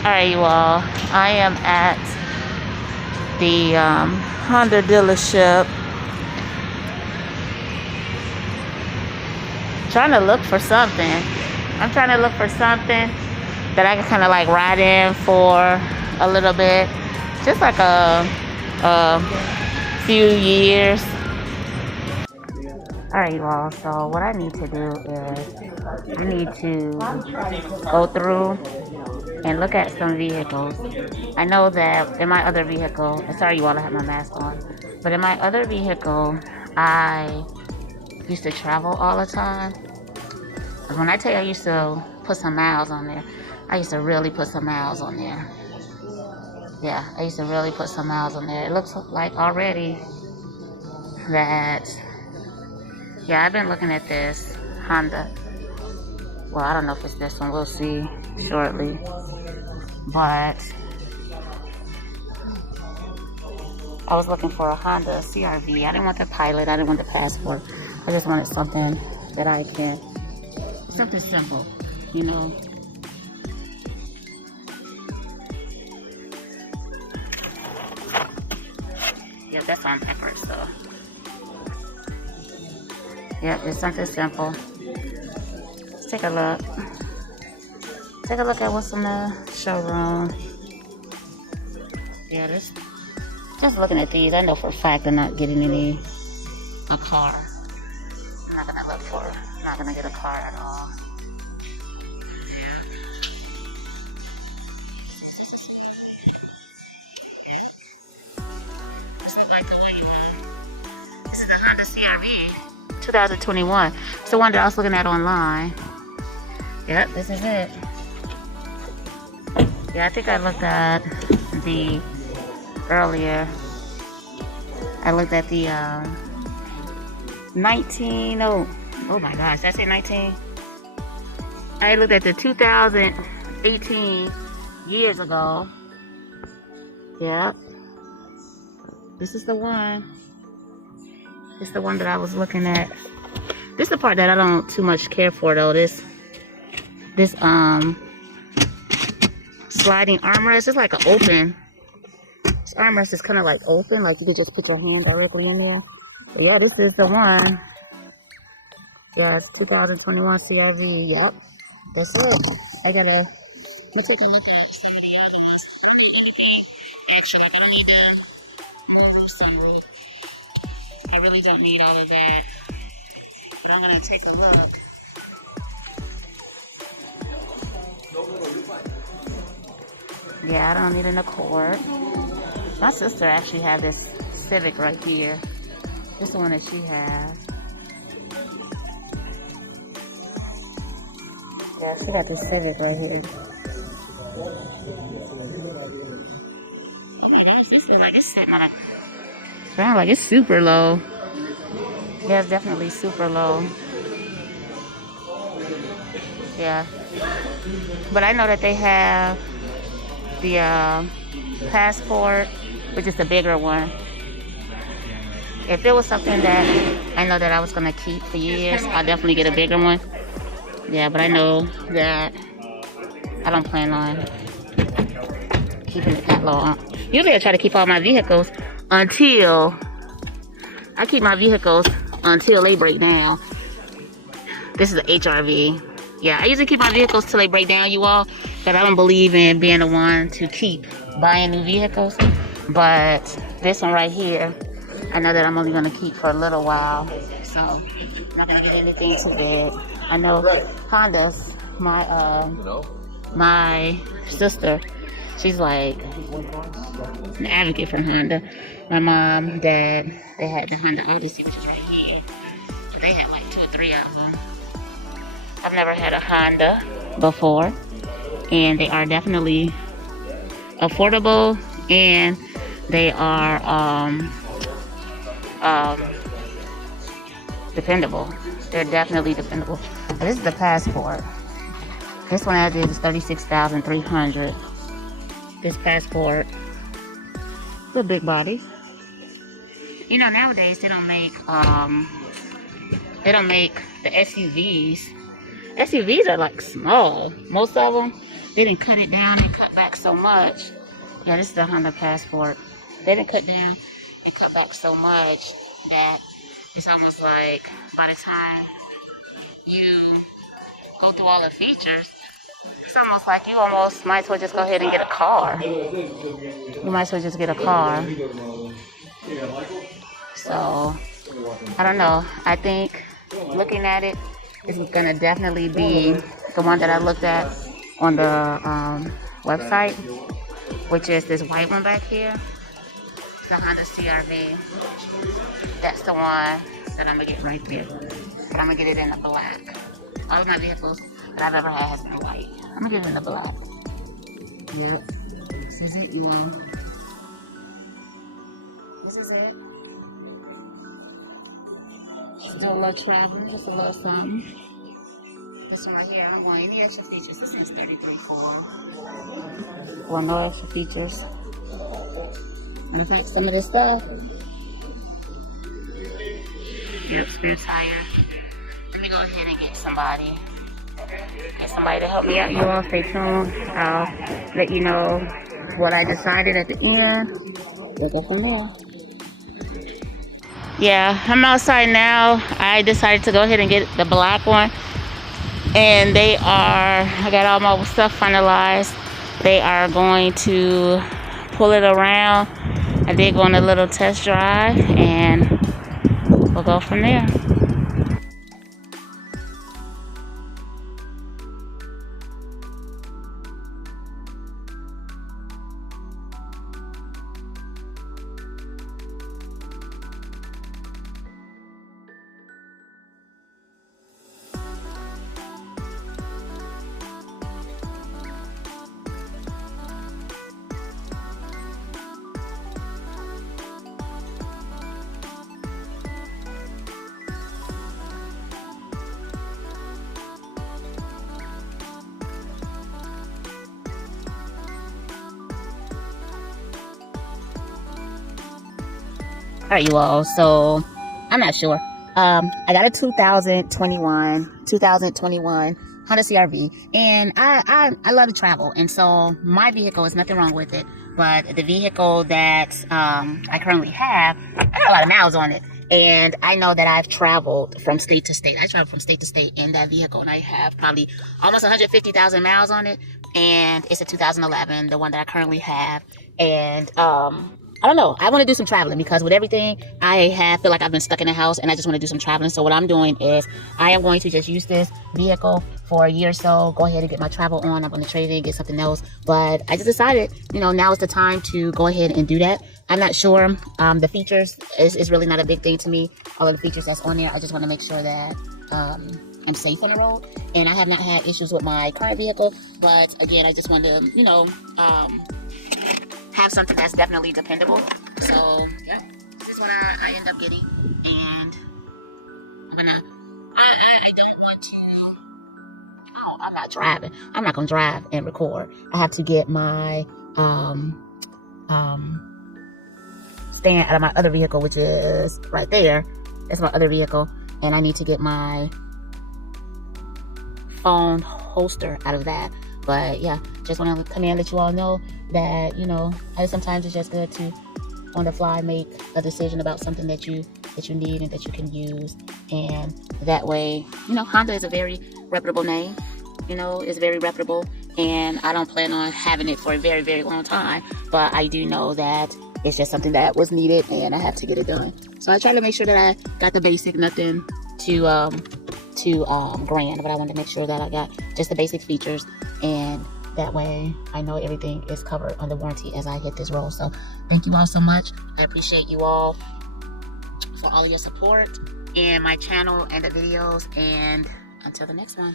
Alright, you all. I am at the Honda dealership trying to look for something. I'm trying to look for something that I can kind of like ride in for a little bit. Just like a few years. Alright, you all. So what I need to do is I need to go through and look at some vehicles. I know that in my other vehicle, sorry you all, I have my mask on, but in my other vehicle, I used to travel all the time. And when I tell you I used to put some miles on there, I used to really put some miles on there. Yeah, I used to really put some miles on there. It looks like already that, yeah, I've been looking at this Honda. Well, I don't know if it's this one, we'll see shortly. But I was looking for a Honda CRV. I didn't want the Pilot. I didn't want the Passport. I just wanted something that I can, something simple, you know. Yeah, that's on pepper, so. Yeah, it's something simple. Let's take a look. Take a look at what's in the showroom. Yeah, just looking at these, I know for a fact I'm not getting a car. I'm not gonna get a car at all. This is like the way this is the Honda CRV 2021. It's the one that I was looking at online. Yep, this is it. Yeah, I think I looked at the earlier. I looked at the 19. Oh my gosh, that's it. 19. I looked at the 2018 years ago. Yep. This is the one. It's the one that I was looking at. This is the part that I don't too much care for though. This sliding armrest. It's like an open. This armrest is kind of like open, like you can just put your hand directly in there. But yeah, this is the one. Yeah, it's 2021 CRV. Yep, that's it. I'm gonna take a look at some of the other ones. I don't need anything extra. Like I don't need the moonroof, sunroof. I really don't need all of that. But I'm gonna take a look. Yeah, I don't need an Accord. My sister actually had this Civic right here. This is the one that she has. Yeah, she got this Civic right here. Oh my gosh, this is like, it's sitting on a, sound like it's super low. Yeah, it's definitely super low. Yeah. But I know that they have the Passport, which is the bigger one. If it was something that I know that I was gonna keep for years, I'll definitely get a bigger one. Yeah, but I know that I don't plan on keeping it that long. Usually I try to keep all my vehicles until they break down. This is an HRV. Yeah, I usually keep my vehicles till they break down, you all, because I don't believe in being the one to keep buying new vehicles. But this one right here, I know that I'm only going to keep for a little while. So, I'm not going to get anything too big. I know Honda's, my sister, she's like an advocate for Honda. My mom, dad, they had the Honda Odyssey, which is right here. But they had like 2 or 3 of them. I've never had a Honda before, and they are definitely affordable, and they are dependable. They're definitely dependable. This is the Passport. This one I did is $36,300. This Passport, the big body. You know, nowadays they don't make the SUVs. SUVs are like small, most of them. they didn't cut it down and cut back so much. Yeah, this is the Honda Passport. They didn't cut down and cut back so much that it's almost like by the time you go through all the features, it's almost like you almost might as well just go ahead and get a car. You might as well just get a car. So, I don't know. I think looking at it, it's gonna definitely be the one that I looked at on the website, which is this white one back here. It's the Honda CRV. That's the one that I'm gonna get right there. But I'm gonna get it in the black. All of my vehicles that I've ever had has been white. I'm gonna get it in the black. Yep. This is it, you all. This is it. Still a little traveling, just a little something. This one right here, I don't want any extra features. This is 33.4. Well, no extra features. And in fact, some of this stuff. Yep, spare tire. Let me go ahead and get somebody. Get somebody to help me out. You all stay tuned. I'll let you know what I decided at the end. We'll go from there. Yeah, I'm outside now. I decided to go ahead and get the black one. And I got all my stuff finalized. They are going to pull it around. I did go on a little test drive and we'll go from there. All right, you all, so I'm not sure. I got a 2021 Honda CRV, and I love to travel, and so my vehicle is nothing wrong with it, but the vehicle that I currently have, I got a lot of miles on it, and I know that I've traveled from state to state. I travel from state to state in that vehicle, and I have probably almost 150,000 miles on it, and it's a 2011, the one that I currently have, and I don't know. I want to do some traveling because with everything I feel like I've been stuck in the house and I just want to do some traveling. So what I'm doing is I am going to just use this vehicle for a year or so, go ahead and get my travel on. I'm going to trade it and get something else. But I just decided, now is the time to go ahead and do that. I'm not sure. The features is really not a big thing to me. All of the features that's on there, I just want to make sure that I'm safe on the road. And I have not had issues with my current vehicle. But again, I just want to, have something that's definitely dependable. So yeah, this is what I end up getting, and I don't want to. Oh, I'm not driving. I'm not gonna drive and record. I have to get my stand out of my other vehicle, which is right there. That's my other vehicle, and I need to get my phone holster out of that. But yeah, just want to come in and let you all know that, sometimes it's just good to, on the fly, make a decision about something that you need and that you can use. And that way, Honda is a very reputable name, it's very reputable. And I don't plan on having it for a very, very long time. But I do know that it's just something that was needed and I have to get it done. So I try to make sure that I got the basic, nothing too grand, but I wanted to make sure that I got just the basic features, and that way I know everything is covered under warranty as I hit this road. So thank you all so much. I appreciate you all for all of your support in my channel and the videos, and until the next one.